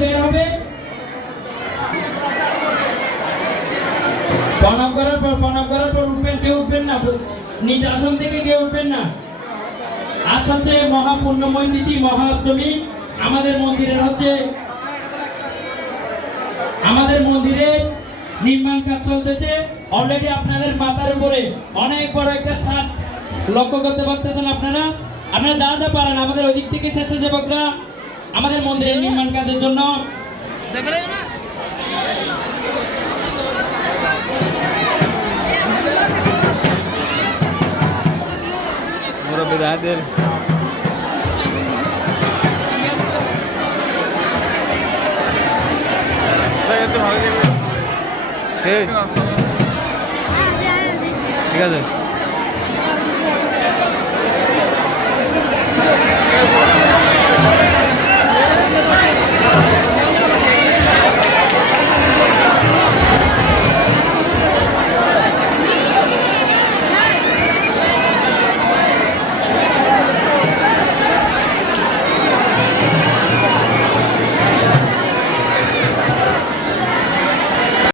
বের হবে। প্রণাম করার পর উঠবেন, কেউ উঠবেন না, নিজ আসন থেকে কেউ উঠবেন না। আজ হচ্ছে মহাপূর্ণময় তিথি, মহাষ্টমী। আমাদের মন্দিরের নির্মাণ কাজ চলতেছে। অলরেডি আপনাদের মাথার উপরে অনেক বড় একটা ছাদ লক্ষ্য করতে পারতেছেন। আপনারা যারা পারেন আমাদের ওই দিক থেকে স্বেচ্ছাসেবকরা আমাদের মন্দিরের নির্মাণ কাজের জন্য ঠিক আছে।